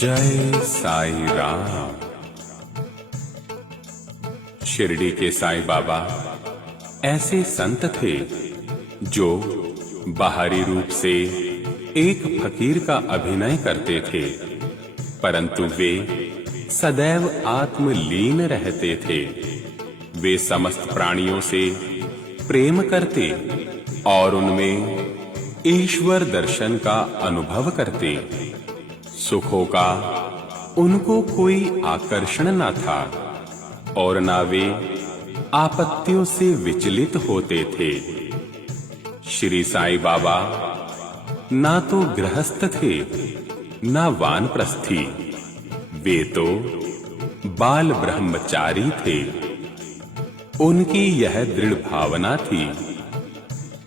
जय साई राम। शिरडी के साईं बाबा ऐसे संत थे जो बाहरी रूप से एक फकीर का अभिनय करते थे, परंतु वे सदैव आत्मलीन रहते थे। वे समस्त प्राणियों से प्रेम करते और उनमें ईश्वर दर्शन का अनुभव करते। सुखों का उनको कोई आकर्षण न था और ना वे आपत्तियों से विचलित होते थे। श्री साईं बाबा ना तो गृहस्थ थे ना वानप्रस्थी, वे तो बाल ब्रह्मचारी थे। उनकी यह दृढ़ भावना थी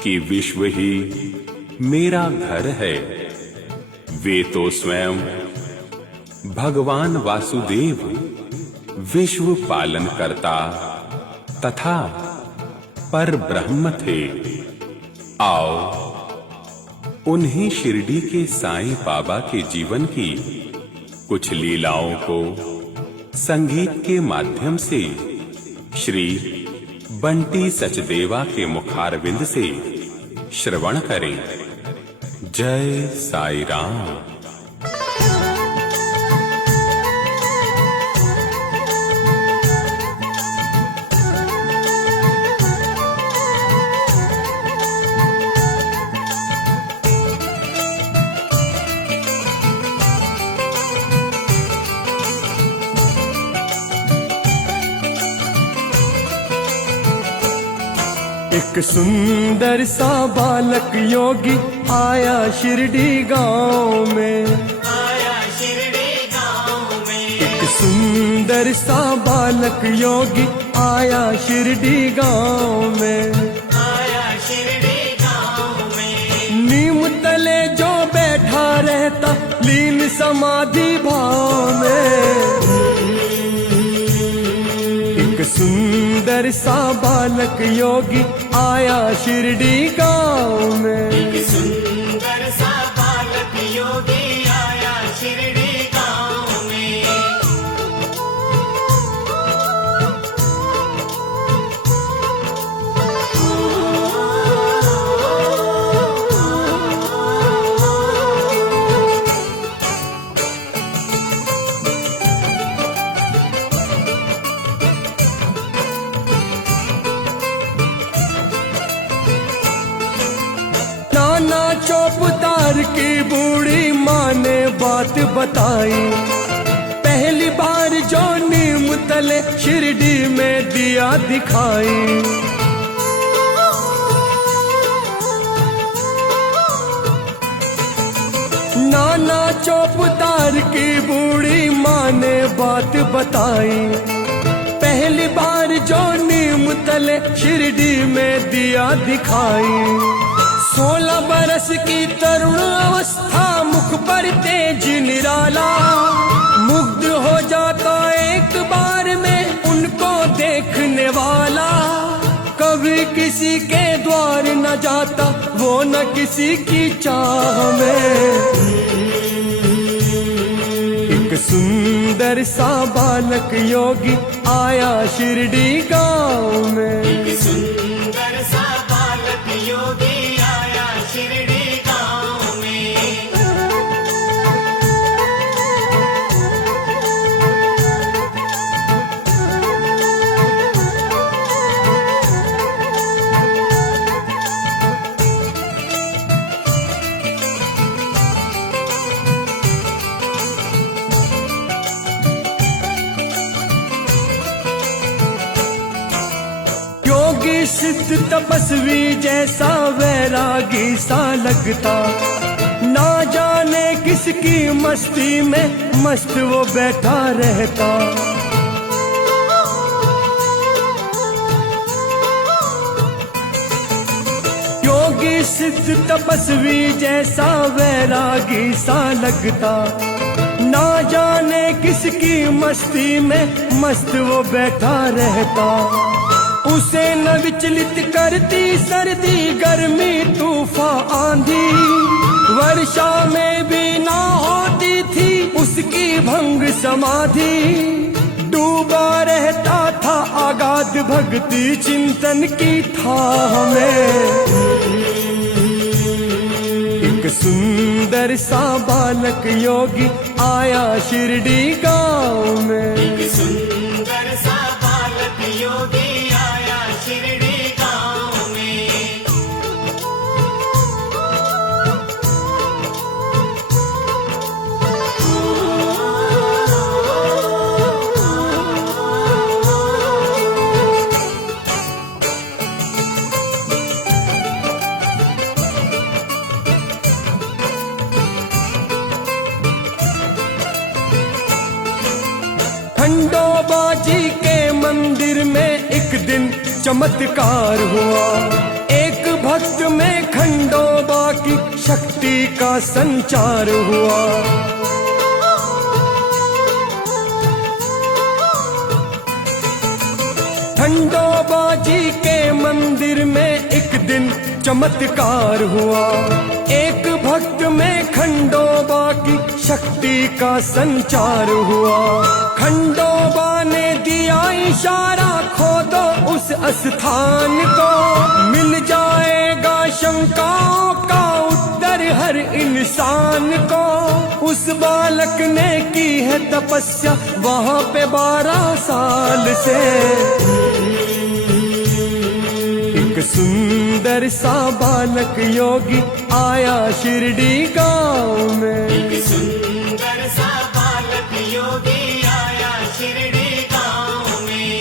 कि विश्व ही मेरा घर है। वे तो स्वयं भगवान वासुदेव विश्व पालन करता तथा पर ब्रह्म थे। आओ उन्हीं शिरडी के साईं बाबा के जीवन की कुछ लीलाओं को संगीत के माध्यम से श्री बंटी सचदेवा के मुखारविंद से श्रवण करें। जय साई राम। एक सुंदर सा बालक योगी आया शिरडी गांव में। एक सुंदर सा बालक योगी आया शिरडी गांव में। नीम तले जो बैठा रहता लीन समाधि भाव में। सुंदर सा बालक योगी आया शिरडी गांव में। एक सुंदर सा बालक योगी आया शिरडी गांव में। चौपदार की बूढ़ी माँ ने बात बताई। पहली बार जो नीम तले शिरडी में दिया दिखाई। नाना चौपदार की बूढ़ी माँ ने बात बताई। पहली बार जो नीम तले शिरडी में दिया दिखाई। 16 बरस की तरुण अवस्था मुख पर तेज निराला। मुग्ध हो जाता एक बार में उनको देखने वाला। कभी किसी के द्वार न जाता वो न किसी की चाह में। एक सुंदर सा बालक योगी आया शिरडी गांव में। एक सुंदर सा बालक योगी आया शिरडी गांव में। योगी सिद्ध तपस्वी जैसा वैरागी सा लगता। ना जाने किसकी मस्ती में मस्त वो बैठा रहता। योगी सिद्ध तपस्वी जैसा वैरागी सा लगता। ना जाने किसकी मस्ती में मस्त वो बैठा रहता। उसे न विचलित करती सर्दी गर्मी तूफान आंधी। वर्षा में भी ना होती थी उसकी भंग समाधि, डूबा रहता था आगाध भक्ति चिंतन की था हमें। एक सुंदर सा बालक योगी आया शिरडी गांव में। एक सुंदर सा बालक योगी आया शिरडी गांव में। खंडोबा जी के मंदिर में एक दिन चमत्कार हुआ। एक भक्त में खंडोबा की शक्ति का संचार हुआ। खंडोबा जी के मंदिर में एक दिन चमत्कार हुआ। एक भक्त में खंडोबा की शक्ति का संचार हुआ। खंडोबा ने दिया इशारा, खोदो उस स्थान को, मिल जाएगा शंकाओं का उत्तर हर इंसान को। उस बालक ने की है तपस्या वहाँ पे 12 साल से। एक सुंदर सा बालक योगी आया शिरडी गांव में। एक सुंदर सा बालक योगी आया शिरडी गांव में।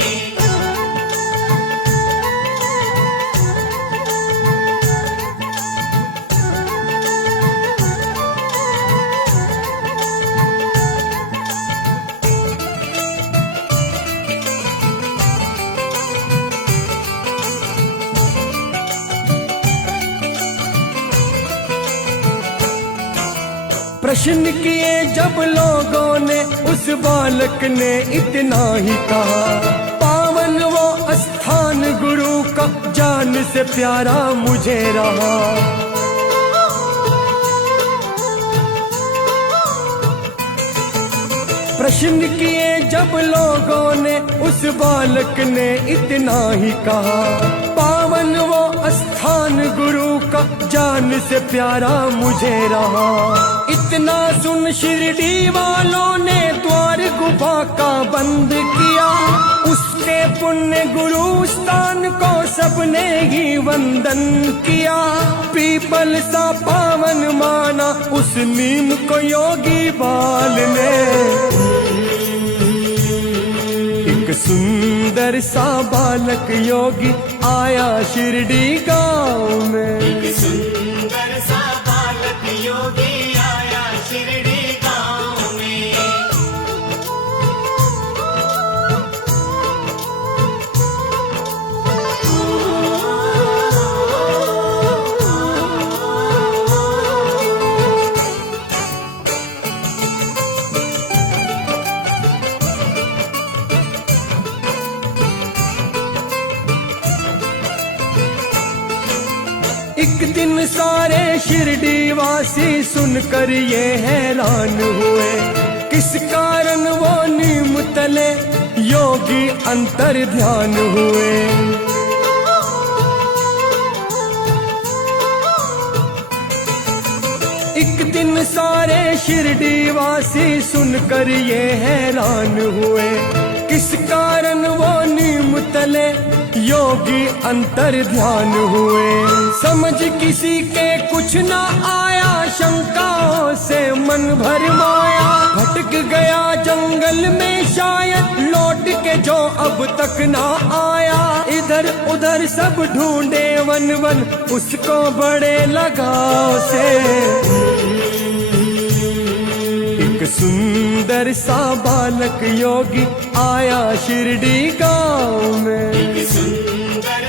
प्रश्न किए जब लोगों ने, उस बालक ने इतना ही कहा, पावन वो स्थान गुरु का जान से प्यारा मुझे रहा। प्रश्न किए जब लोगों ने, उस बालक ने इतना ही कहा, पावन वो स्थान गुरु का जान से प्यारा मुझे रहा। इतना सुन शिरडी वालों ने द्वार गुफा का बंद किया। उसके पुण्य गुरु स्थान को सबने ही वंदन किया। पीपल सा पावन माना उस नीम को योगी बाल ने। एक सुंदर सा बालक योगी आया शिरडी गांव में। एक सुंदर सा बालक योगी आया शिरडी गांव में। एक दिन सारे शिरडी वासी सुनकर ये हैरान हुए, किस कारण वो नीम तले योगी अंतर ध्यान हुए। एक दिन सारे शिरडी वासी सुनकर ये हैरान हुए, किस कारण वो नीम तले योगी अंतर ध्यान हुए। समझ किसी के कुछ न आया, शंकाओं से मन भर माया। भटक गया जंगल में शायद, लौट के जो अब तक ना आया। इधर उधर सब ढूंढे वन वन, उसको बड़े लगाव से। एक सुंदर सा बालक योगी आया शिरडी गांव में। एक सुंदर